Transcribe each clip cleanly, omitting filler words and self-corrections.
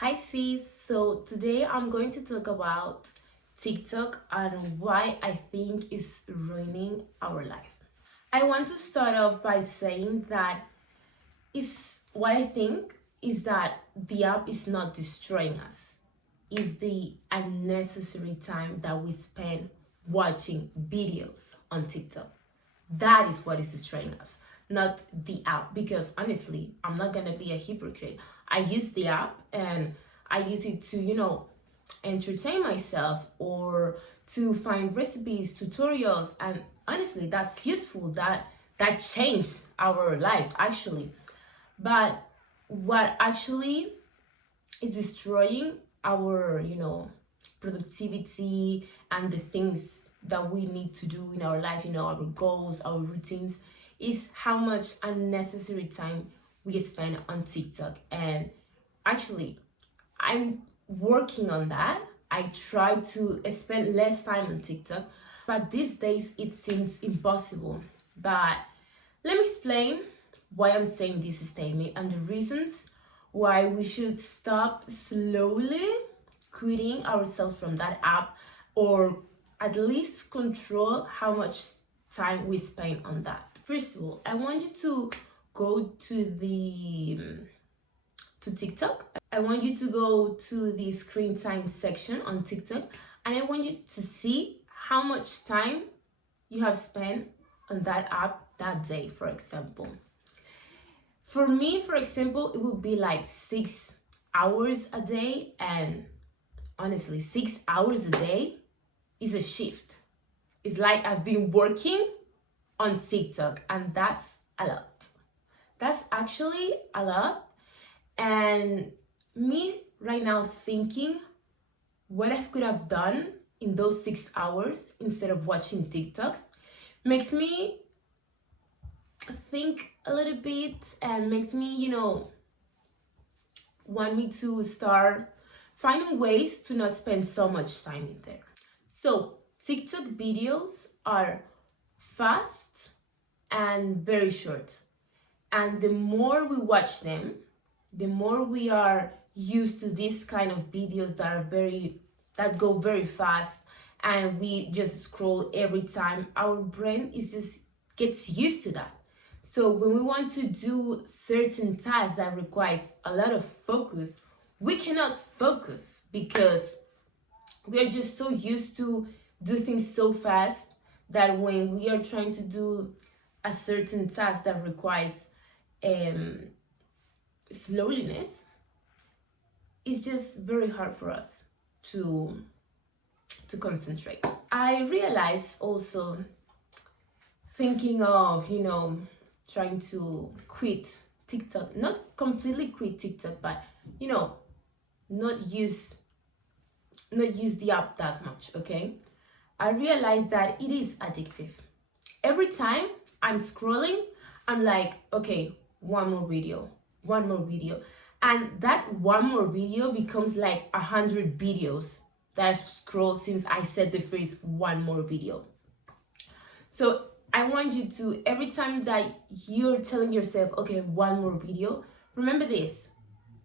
Hi sis, so today I'm going to talk about TikTok and why I think it's ruining our life. I want to start off by saying that is what I think is that the app is not destroying us. It's the unnecessary time that we spend watching videos on TikTok. That is what is destroying us, not the app. Because honestly, I'm not gonna be a hypocrite. I use the app and I use it to, entertain myself or to find recipes, tutorials, and honestly, that's useful. That changed our lives actually. But what actually is destroying our, productivity and the things that we need to do in our life, our goals, our routines, is how much unnecessary time we spend on TikTok. And actually, I'm working on that. I try to spend less time on TikTok, but these days it seems impossible. But let me explain why I'm saying this statement and the reasons why we should stop slowly quitting ourselves from that app, or at least control how much time we spend on that. First of all, I want you to go to TikTok. I want you to go to the screen time section on TikTok, and I want you to see how much time you have spent on that app that day, for example. For me, for example, it would be like 6 hours a day, and honestly, 6 hours a day is a shift. It's like I've been working on TikTok, and that's a lot. That's actually a lot. And me right now thinking what I could have done in those 6 hours instead of watching TikToks makes me think a little bit and makes me, want me to start finding ways to not spend so much time in there. So, TikTok videos are fast and very short. And the more we watch them, the more we are used to this kind of videos that go very fast, and we just scroll every time. Our brain is just gets used to that. So when we want to do certain tasks that requires a lot of focus, we cannot focus because we are just so used to do things so fast that when we are trying to do a certain task that requires slowness, it's just very hard for us to concentrate. I realized also, thinking of trying to quit TikTok, not completely quit TikTok, but not use the app that much. Okay, I realized that it is addictive. Every time I'm scrolling, I'm like, okay, one more video, and that one more video becomes like 100 videos that I've scrolled since I said the phrase one more video. So I want you to, every time that you're telling yourself, okay, one more video, remember this: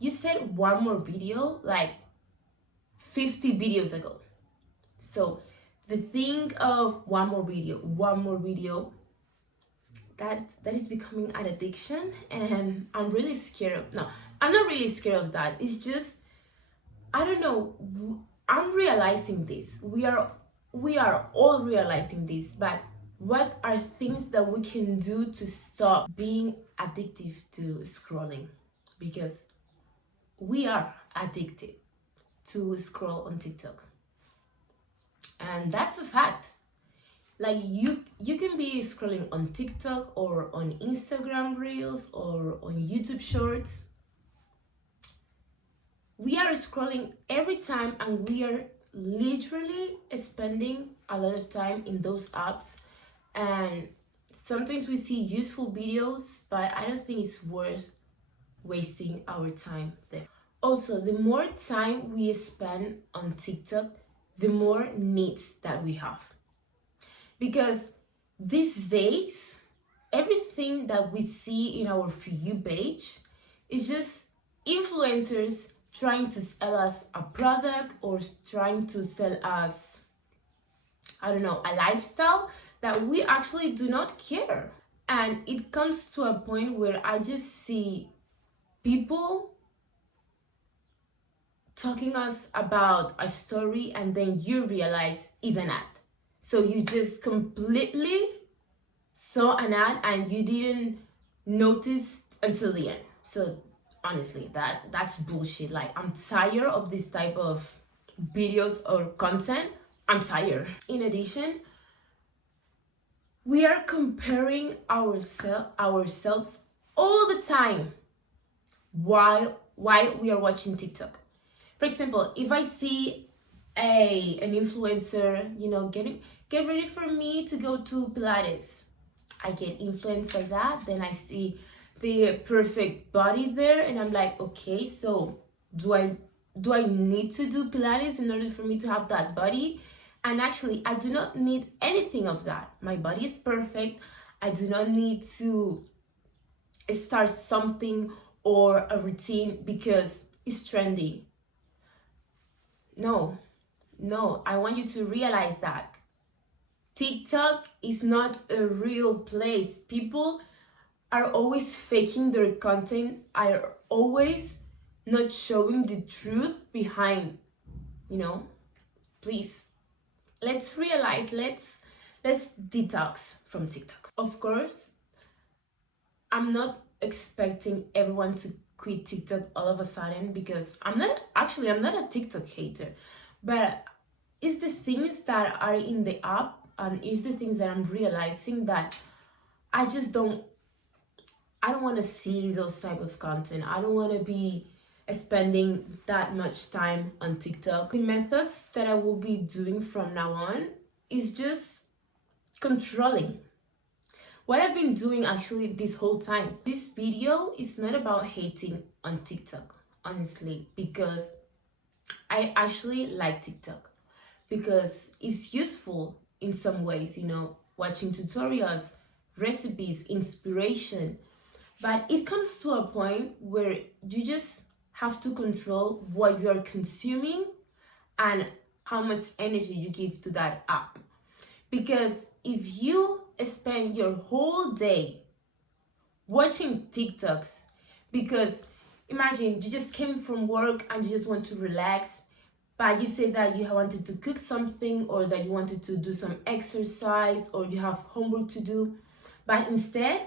you said one more video like 50 videos ago. So the thing of one more video, that is becoming an addiction, and I'm really scared of. No, I'm not really scared of that. It's just, I don't know, I'm realizing this. We are all realizing this. But what are things that we can do to stop being addictive to scrolling? Because we are addicted to scroll on TikTok, and that's a fact. Like, you can be scrolling on TikTok or on Instagram Reels or on YouTube Shorts. We are scrolling every time, and we are literally spending a lot of time in those apps. And sometimes we see useful videos, but I don't think it's worth wasting our time there. Also, the more time we spend on TikTok, the more needs that we have. Because these days, everything that we see in our For You page is just influencers trying to sell us a product or trying to sell us, I don't know, a lifestyle that we actually do not care. And it comes to a point where I just see people talking us about a story and then you realize it's an ad. So you just completely saw an ad and you didn't notice until the end. So honestly, that's bullshit. Like, I'm tired of this type of videos or content. I'm tired. In addition, we are comparing ourselves all the time while we are watching TikTok. For example, if I see an influencer, get ready for me to go to Pilates, I get influenced by that. Then I see the perfect body there and I'm like, okay, so do I need to do Pilates in order for me to have that body? And actually, I do not need anything of that. My body is perfect. I do not need to start something or a routine because it's trendy. No, I want you to realize that TikTok is not a real place. People are always faking their content, are always not showing the truth behind, please, let's realize, let's detox from TikTok. Of course, I'm not expecting everyone to quit TikTok all of a sudden, because I'm not a TikTok hater, but it's the things that are in the app and it's the things that I'm realizing that I don't want to see those type of content. I don't want to be spending that much time on TikTok. The methods that I will be doing from now on is just controlling. What I've been doing actually this whole time. This video is not about hating on TikTok, honestly, because I actually like TikTok because it's useful in some ways, watching tutorials, recipes, inspiration. But it comes to a point where you just have to control what you are consuming and how much energy you give to that app. Because if you spend your whole day watching TikToks, because imagine you just came from work and you just want to relax, but you say that you wanted to cook something or that you wanted to do some exercise or you have homework to do, but instead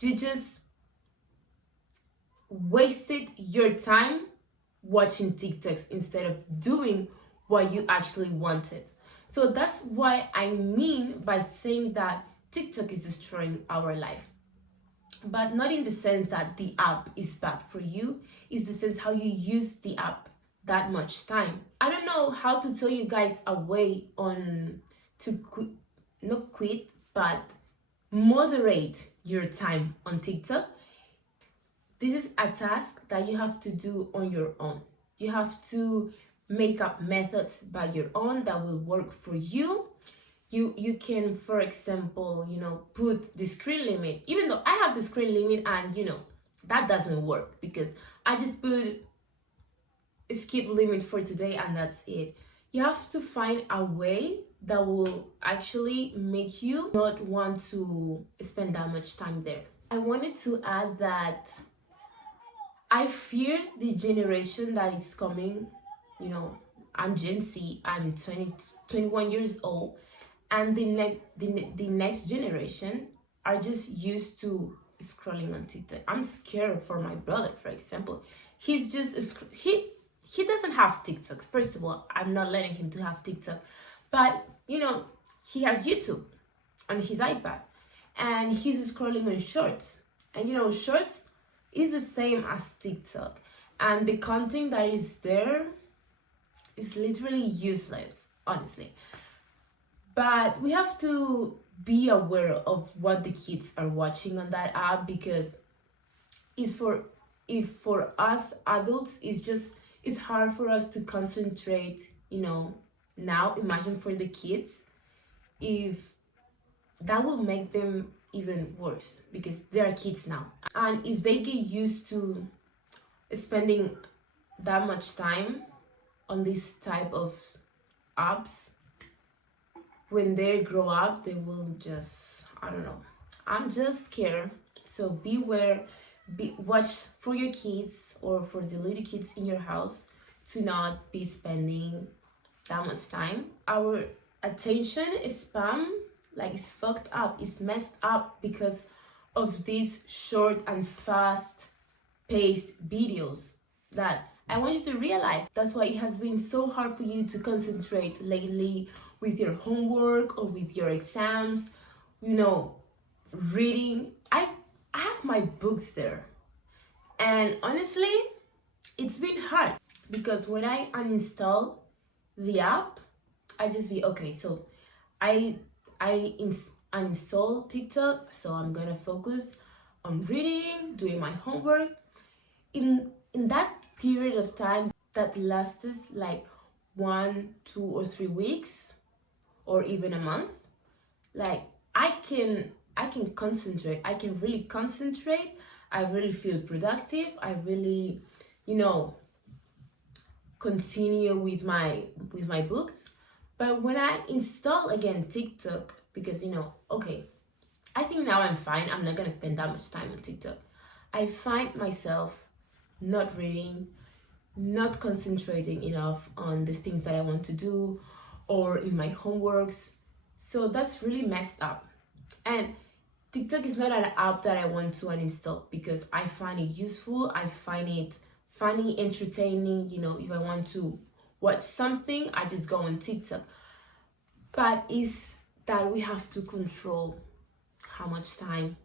you just wasted your time watching TikToks instead of doing what you actually wanted. So that's why I mean by saying that TikTok is destroying our life. But not in the sense that the app is bad for you, it's the sense how you use the app that much time. I don't know how to tell you guys a way on to not quit, but moderate your time on TikTok. This is a task that you have to do on your own. You have to make up methods by your own that will work for you. You can, for example, put the screen limit, even though I have the screen limit and that doesn't work because I just put a skip limit for today and that's it. You have to find a way that will actually make you not want to spend that much time there. I wanted to add that I fear the generation that is coming. I'm Gen Z, I'm 21 years old, and the next generation are just used to scrolling on TikTok. I'm scared for my brother, for example. He's just he doesn't have TikTok. First of all, I'm not letting him to have TikTok, but he has YouTube on his iPad and he's scrolling on Shorts, and Shorts is the same as TikTok, and the content that is there is literally useless, honestly. But we have to be aware of what the kids are watching on that app, because if for us adults it's hard for us to concentrate. Now imagine for the kids, if that will make them even worse because they are kids now, and if they get used to spending that much time on this type of apps. When they grow up, they will just, I don't know. I'm just scared. So beware, watch for your kids or for the little kids in your house to not be spending that much time. Our attention span, like, it's fucked up, it's messed up because of these short and fast paced videos that I want you to realize. That's why it has been so hard for you to concentrate lately with your homework or with your exams, you know, reading. I have my books there. And honestly, it's been hard because when I uninstall the app, I just be okay. So I uninstall TikTok, so I'm gonna focus on reading, doing my homework. In that period of time that lasts like 1, 2, or 3 weeks, or even a month, like I can concentrate. I can really concentrate. I really feel productive. I really, you know, continue with my books. But when I install again TikTok, because okay, I think now I'm fine. I'm not gonna spend that much time on TikTok. I find myself not reading, not concentrating enough on the things that I want to do or in my homeworks. So that's really messed up. And TikTok is not an app that I want to uninstall because I find it useful. I find it funny, entertaining. If I want to watch something, I just go on TikTok. But it's that we have to control how much time.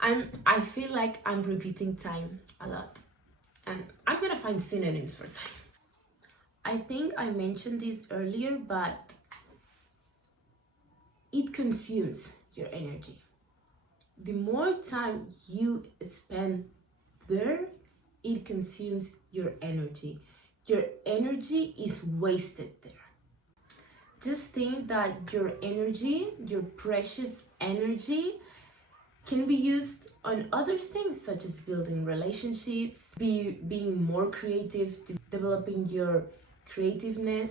I feel like I'm repeating time a lot. And I'm gonna find synonyms for time. I think I mentioned this earlier, but it consumes your energy. The more time you spend there, it consumes your energy. Your energy is wasted there. Just think that your energy, your precious energy, can be used on other things such as building relationships, being more creative, developing your creativeness,